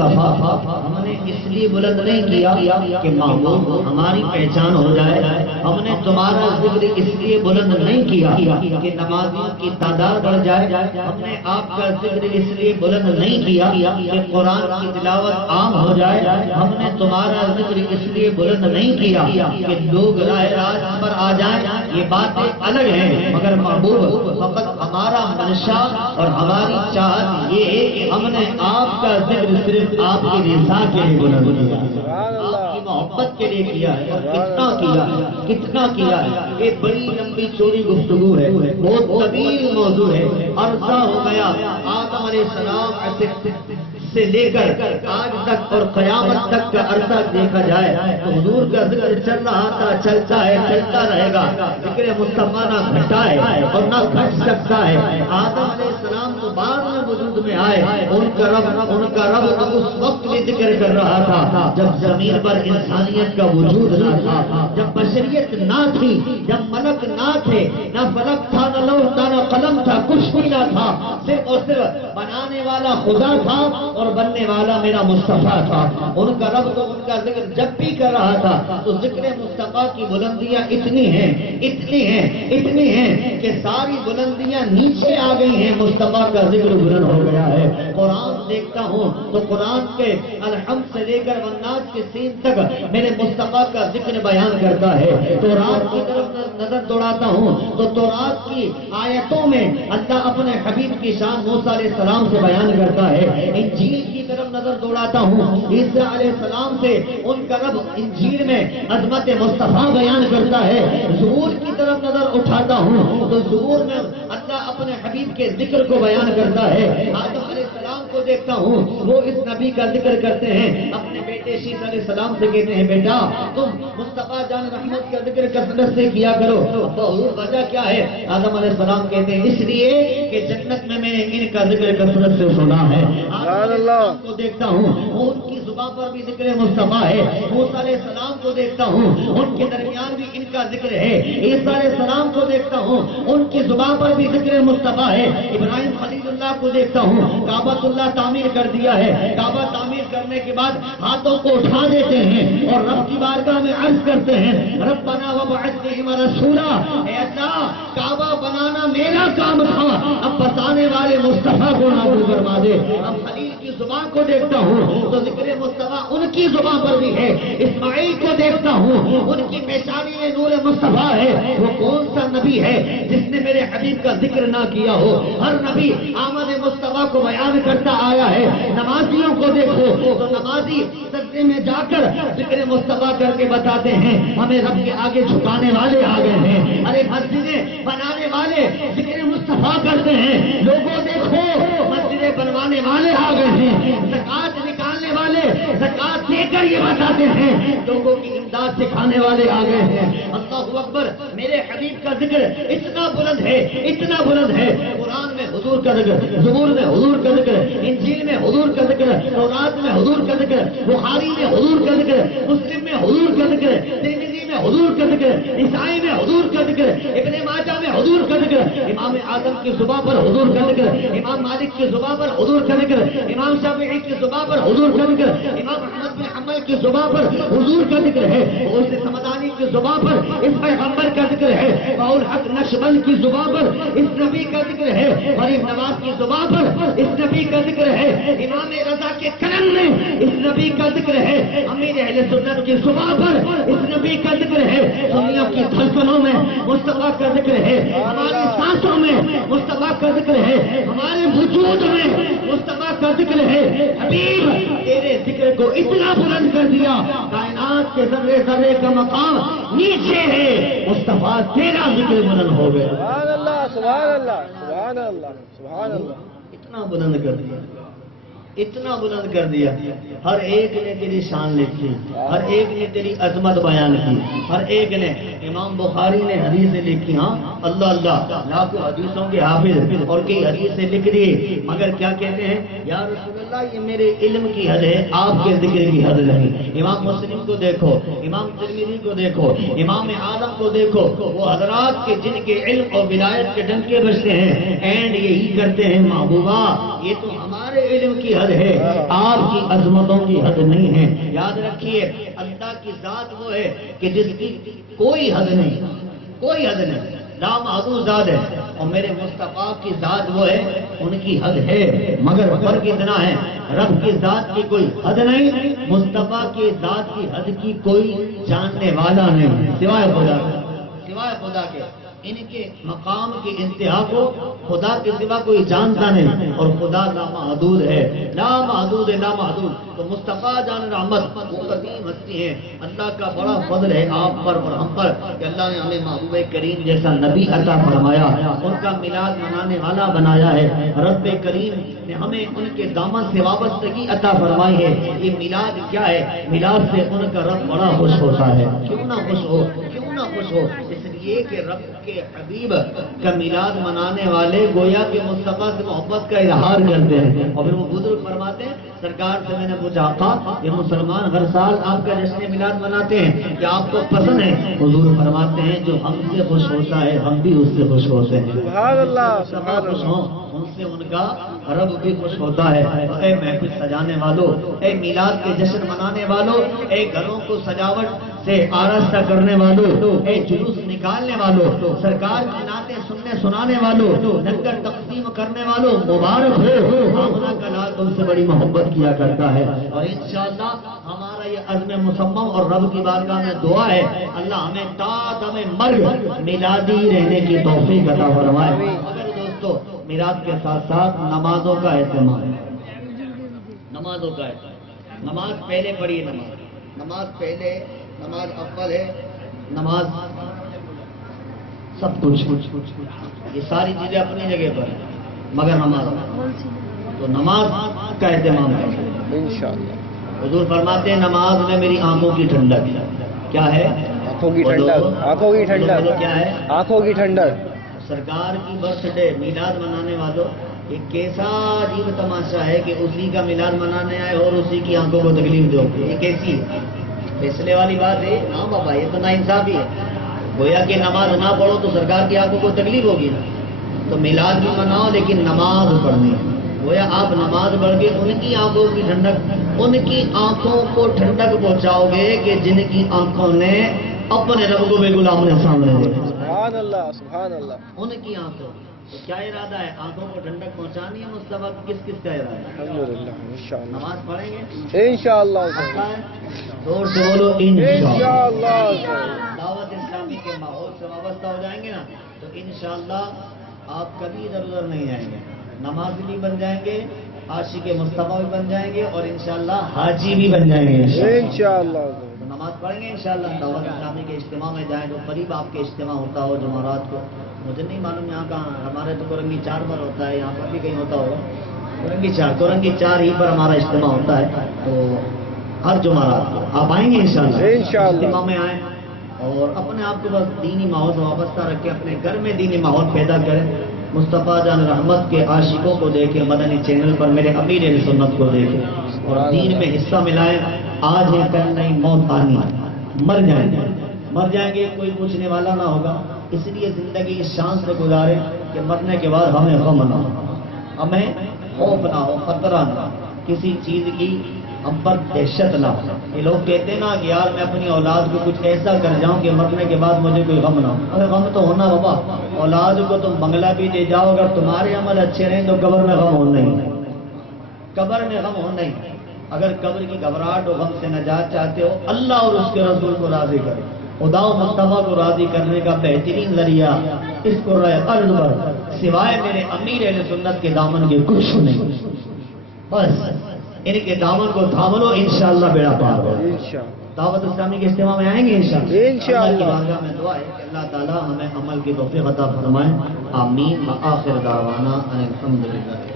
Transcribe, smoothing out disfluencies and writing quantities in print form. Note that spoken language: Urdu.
ہم نے اس لیے بلند نہیں کیا کہ محبوب ہماری پہچان ہو جائے. ہم نے تمہارا ذکر اس لیے بلند نہیں کیا کہ نمازیوں کی تعداد بڑھ جائے. ہم نے آپ کا ذکر اس لیے بلند نہیں کیا کہ قرآن کی تلاوت عام ہو جائے. ہم نے تمہارا ذکر اس لیے بلند نہیں کیا کہ لوگ راہ راست پر آ جائیں. یہ باتیں الگ ہیں، مگر محبوب فقط ہمارا منشا اور ہماری چاہت یہ ہے کہ ہم نے آپ کا ذکر صرف آپ کی رضا کے لیے بلند کیا، آپ کی محبت کے لیے کیا ہے. کتنا کیا ہے. ایک بڑی لمبی چوڑی گفتگو ہے، بہت طویل موضوع ہے. عرصہ ہو گیا آدم علیہ السلام سے لے کر آج تک اور قیامت تک کا عرصہ دیکھا جائے تو حضور کا ذکر چل رہا تھا، چلتا ہے، چلتا رہے گا. ذکر مصطفیٰ نہ گھٹا ہے اور نہ گھٹ سکتا ہے. آدم علیہ السلام تو بعد میں وجود میں آئے، ان کا رب اس وقت بھی ذکر کر رہا تھا جب زمین پر انسانیت کا وجود نہ تھا، جب بشریت نہ تھی، جب ملک نہ تھے، نہ فلک تھا، نہ لوح تھا، نہ قلم تھا، کچھ بھی نہ تھا. صرف اور صرف بنانے والا خدا تھا اور بننے والا میرا مصطفیٰ تھا. ان کا رب تو ان کا ذکر جب بھی کر رہا تھا تو ذکر مصطفیٰ کی بلندیاں اتنی ہیں کہ ساری بلندیاں نیچے آ گئی ہیں. مصطفیٰ کا ذکر بلند ہو گیا ہے. قرآن دیکھتا ہوں تو قرآن کے الحمد سے لے کر والناس کے سین تک میرے مصطفیٰ کا ذکر بیان کرتا ہے. تورات کی طرف نظر دوڑاتا ہوں تو تورات کی آیتوں میں اللہ اپنے حبیب کی شان موسیٰ علیہ السلام سے بیان کرتا ہے. انجیل کی طرف نظر دوڑاتا ہوں، عیسیٰ علیہ السلام سے ان کا رب انجیل میں عظمت مصطفیٰ بیان کرتا ہے. زبور کی طرف نظر اٹھاتا ہوں تو زبور میں اللہ اپنے حبیب کے ذکر کو بیان کرتا ہے. آدم علیہ السلام کو دیکھتا ہوں، وہ اس نبی کا ذکر کرتے ہیں. اپنے بیٹے شیس علیہ السلام سے کہتے ہیں بیٹا تم مصطفیٰ جان رحمت کا ذکر کثرت سے کیا کرو. وجہ کیا ہے؟ آدم علیہ السلام کہتے ہیں اس لیے کہ جنت میں نے ان کا ذکر کثرت سے سنا ہے. کو دیکھتا ہوں ان کی زبان پر بھی ذکر مصطفیٰ ہے. موسیٰ علیہ السلام کو دیکھتا ہوں ان کے درمیان بھی ان کا ذکر ہے. عیسیٰ علیہ السلام کو دیکھتا ہوں ان کی زبان پر بھی ذکر مصطفیٰ ہے. ابراہیم خلیل اللہ کو دیکھتا ہوں، کعبہ اللہ تعمیر کر دیا ہے. کعبہ تعمیر کرنے کے بعد ہاتھوں کو اٹھا دیتے ہیں اور رب کی بارگاہ میں عرض کرتے ہیں ربنا وابعث فیہم رسولا. اے اللہ کعبہ بنانا میرا کام تھا، اب بتانے والے مصطفیٰ کو نازل فرما دے. اب خلیل کی زبان کو دیکھتا ہوں تو ذکر مصطفیٰ ان کی زبان پر بھی ہے. اسماعیل کو دیکھتا ہوں ان کی پیشانی میں نور مصطفیٰ ہے. وہ کون سا نبی ہے جس نے میرے حبیب کا ذکر نہ کیا ہو؟ ہر نبی آمد مصطفیٰ کو بیان کرتا آیا ہے. نمازیوں کو دیکھو تو نمازی سجدے میں جا کر ذکر مصطفیٰ کر کے بتاتے ہیں ہمیں رب کے آگے جھکانے والے آ گئے ہیں. ارے مسجدیں بنانے والے ذکر مصطفیٰ کرتے ہیں. لوگوں دیکھو مسجدیں بنوانے والے آ گئے ہیں. زکات نکالنے والے زکات دے کر یہ بتاتے ہیں. لوگوں کی امداد سکھانے والے آ گئے ہیں. اللہ اکبر. میرے حبیب کا ذکر اتنا بلند ہے، اتنا بلند ہے. قرآن میں حضور کا ذکر، زبور میں حضور کا ذکر، انجیل میں حضور کا ذکر، تورات میں حضور کا ذکر، بخاری میں حضور کا ذکر، مسلم میں حضور کا ذکر، ترمذی میں حضور کا ذکر، عیسائی میں حضور کا ذکر، ابن ماجہ میں حضور کا ذکر، امام اعظم کی زبان پر حضور کا ذکر، امام مالک کی زبان پر حضور کا ذکر، امام شافعی کی زبان پر حضور کا ذکر، امام احمد بن حنبل کی زبان پر حضور کا ذکر ہے. غوث سمدانی کی زبان پر اس پیغمبر کا ذکر ہے. باول حق نقشبند کی زبان پر اس نبی کا ذکر ہے. غریب نواز کی زبان پر اس نبی کا ذکر ہے. امام رضا کے قلم میں اس نبی کا ذکر ہے. امیر اہل سنت کی زبان پر اس نبی کا ذکر ہے. سنیوں کی دھڑکنوں میں مصطفیٰ کا ذکر ہے. ہماری سانسوں میں مصطفیٰ کا ذکر ہے. ہمارے وجود میں مصطفیٰ کا ذکر ہے. حبیب تیرے ذکر کو اتنا بلند کر دیا کائنات کے ذرے ذرے کا مقام نیچے ہے. مصطفیٰ تیرا ذکر بلند ہو گیا. سبحان اللہ سبحان اللہ سبحان اللہ سبحان اللہ. اتنا بلند کر دیا، اتنا بلند کر دیا. ہر ایک نے تیری شان لکھی، ہر ایک نے تیری عظمت بیان کی، ہر ایک نے. امام بخاری نے حدیثیں لکھی، ہاں اللہ اللہ لاکھوں حدیثوں کے حافظ اور کئی حدیثیں لکھ دیے، مگر کیا کہتے ہیں یا رسول اللہ یہ میرے علم کی حد ہے، آپ کے ذکر کی حد نہیں. امام مسلم کو دیکھو، امام ترمذی کو دیکھو، امام اعظم کو دیکھو، وہ حضرات کے جن کے علم اور ولایت کے ڈنکے بجتے ہیں اینڈ یہی کرتے ہیں محبوبہ یہ تو ہمارے ہمارے علم کی حد ہے، آپ کی عظمتوں کی حد نہیں ہے۔ یاد رکھیے اللہ کی ذات وہ ہے کہ جس کی کوئی حد نہیں، کوئی حد نہیں، لامحدود ذات ہے، اور میرے مصطفیٰ کی ذات وہ ہے ان کی حد ہے، مگر فرق اتنا ہے رب کی ذات کی کوئی حد نہیں، مصطفیٰ کی ذات کی حد کی کوئی جاننے والا نہیں سوائے خدا کے، سوائے خدا کے۔ ان کے مقام کی انتہا کو خدا کے سوا کوئی جانتا نہیں، اور خدا لامحدود ہے، لامحدود ہے، لامحدود۔ تو مصطفیٰ جان رحمت وہ قدیم ہستی ہیں، اللہ کا بڑا فضل ہے آپ پر اور ہم پر کہ اللہ نے ہمیں محبوب کریم جیسا نبی عطا فرمایا، ان کا میلاد منانے والا بنایا ہے۔ رب کریم نے ہمیں ان کے دامن سے وابستگی عطا فرمائی ہے۔ یہ میلاد کیا ہے؟ میلاد سے ان کا رب بڑا خوش ہوتا ہے، کیوں نہ خوش ہو، کیوں نہ خوش ہو، اس لیے کہ رب کے حبیب کا میلاد منانے والے گویا کہ مصطفیٰ سے محبت کا اظہار کرتے ہیں، اور پھر وہ بزرگ فرماتے ہیں، سرکار سے میں نے پوچھا آقا یہ مسلمان ہر سال آپ کا جشن میلاد مناتے ہیں، کیا آپ کو پسند ہے؟ حضور فرماتے ہیں جو ہم سے خوش ہوتا ہے ہم بھی اس سے خوش ہوتے ہیں۔ سبحان اللہ، سبحان خوش ہوں ان سے ان کا رب بھی خوش ہوتا ہے۔ اے محفل سجانے والوں، اے میلاد کے جشن منانے والوں، اے گھروں کو سجاوٹ سے آراستہ کرنے والوں، اے جلوس نکالنے والوں، سرکار کی نعتیں سننے سنانے والوں، لنگر تقسیم کرنے والوں، مبارک ہو، آمنہ کا لال تم سے بڑی محبت کیا کرتا ہے۔ اور انشاءاللہ ہمارا یہ عزم مصمم اور رب کی بارگاہ میں دعا ہے اللہ ہمیں تا دم مرگ میلادی رہنے کی توفیق عطا فرمائے۔ مگر دوستو میلاد کے ساتھ ساتھ نمازوں کا اہتمام، نمازوں کا اہتمام، نماز پہلے پڑھیے، نماز پہلے، نماز اول ہے، نماز سب کچھ، یہ ساری چیزیں اپنی جگہ پر ہیں، مگر نماز، تو نماز کا اہتمام کریں انشاءاللہ۔ حضور فرماتے ہیں نماز میں میری آنکھوں کی ٹھنڈک کیا ہے؟ آنکھوں کی ٹھنڈک، آنکھوں کی ٹھنڈک کیا ہے؟ آنکھوں کی ٹھنڈک۔ سرکار کی برتھ ڈے میلاد منانے والوں یہ کیسا عجیب تماشا ہے کہ اسی کا میلاد منانے آئے اور اسی کی آنکھوں کو تکلیف دو، یہ کیسی ہے؟ فیصلے والی بات ہے؟ ہاں بابا یہ تو ناانصافی ہے، گویا کہ نماز نہ پڑھو تو سرکار کی آنکھوں کو تکلیف ہوگی نا، تو میلاد بھی مناؤ لیکن نماز پڑھنی ہے، گویا آپ نماز پڑھ کے ان کی آنکھوں کی ٹھنڈک، ان کی آنکھوں کو ٹھنڈک پہنچاؤ گے کہ جن کی آنکھوں نے اپنے رب کو بالکل آمنے سامنے دیکھا، سبحان اللہ، سبحان اللہ۔ ان کی آنکھوں تو کیا ارادہ ہے؟ آنکھوں کو ٹھنڈک پہنچانی ہے مصطفیٰ، کس کس کا ارادہ ہے؟ الحمدللہ، انشاءاللہ، نماز پڑھیں گے انشاءاللہ، زور سے بولو انشاءاللہ۔ انشاءاللہ۔ دعوت اسلامی کے ماحول سے وابستہ ہو جائیں گے نا تو انشاءاللہ آپ کبھی ادھر ادھر نہیں جائیں گے، نمازی بھی بن جائیں گے، عاشق مصطفیٰ بھی بن جائیں گے، اور انشاءاللہ حاجی بھی بن جائیں گے انشاءاللہ۔ تو نماز پڑھیں گے انشاءاللہ، دعوت اسلامی کے اجتماع میں جائیں، جو قریب آپ کے اجتماع ہوتا ہو جمعرات کو، مجھے نہیں معلوم یہاں کہاں، ہمارے تو کورنگی 4 پر ہوتا ہے، یہاں پر بھی کہیں ہوتا ہوگا، کورنگی 4 ہی پر ہمارا اجتماع ہوتا ہے، تو ہر جمعرات کو آپ آئیں گے انشاءاللہ، اجتماع میں آئیں اور اپنے آپ کو بس دینی ماحول سے وابستہ رکھیں، اپنے گھر میں دینی ماحول پیدا کریں، مصطفیٰ جان رحمت کے عاشقوں کو دیکھیں، مدنی چینل پر میرے امیر اہل سنت کو دیکھیں اور دین میں حصہ ملائیں۔ آج ہے کل نہیں، موت آنی ہے، مر جائیں گے کوئی پوچھنے والا نہ ہوگا، اس لیے زندگی اس شان سے گزارے کہ مرنے کے بعد ہمیں غم نہ ہو، ہمیں خوف نہ ہو، خطرہ نہ ہو، کسی چیز کی ہم پر دہشت نہ ہو۔ یہ لوگ کہتے ہیں نا کہ یار میں اپنی اولاد کو کچھ ایسا کر جاؤں کہ مرنے کے بعد مجھے کوئی غم نہ ہو، ارے غم تو ہونا بابا، اولاد کو تم بنگلہ بھی دے جاؤ، اگر تمہارے عمل اچھے رہیں تو قبر میں غم ہونا ہی، قبر میں غم ہونا ہی۔ اگر قبر کی گھبراہٹ و غم سے نجات چاہتے ہو، اللہ اور اس کے رسول کو راضی کرو، خدا و مصطفیٰ کو راضی کرنے کا بہترین ذریعہ اس کو قلب پر سوائے میرے امیر اہل سنت کے دامن کے کچھ نہیں، بس ان کے دامن کو تھام لو، انشاءاللہ بیڑا پار ہو۔ دعوت اسلامی کے اجتماع میں آئیں گے انشاءاللہ۔ اللہ کی بارگاہ میں دعا ہے کہ اللہ تعالی ہمیں عمل کی توفیق عطا فرمائے، آمین۔ وآخر دعوانا ان الحمدللہ۔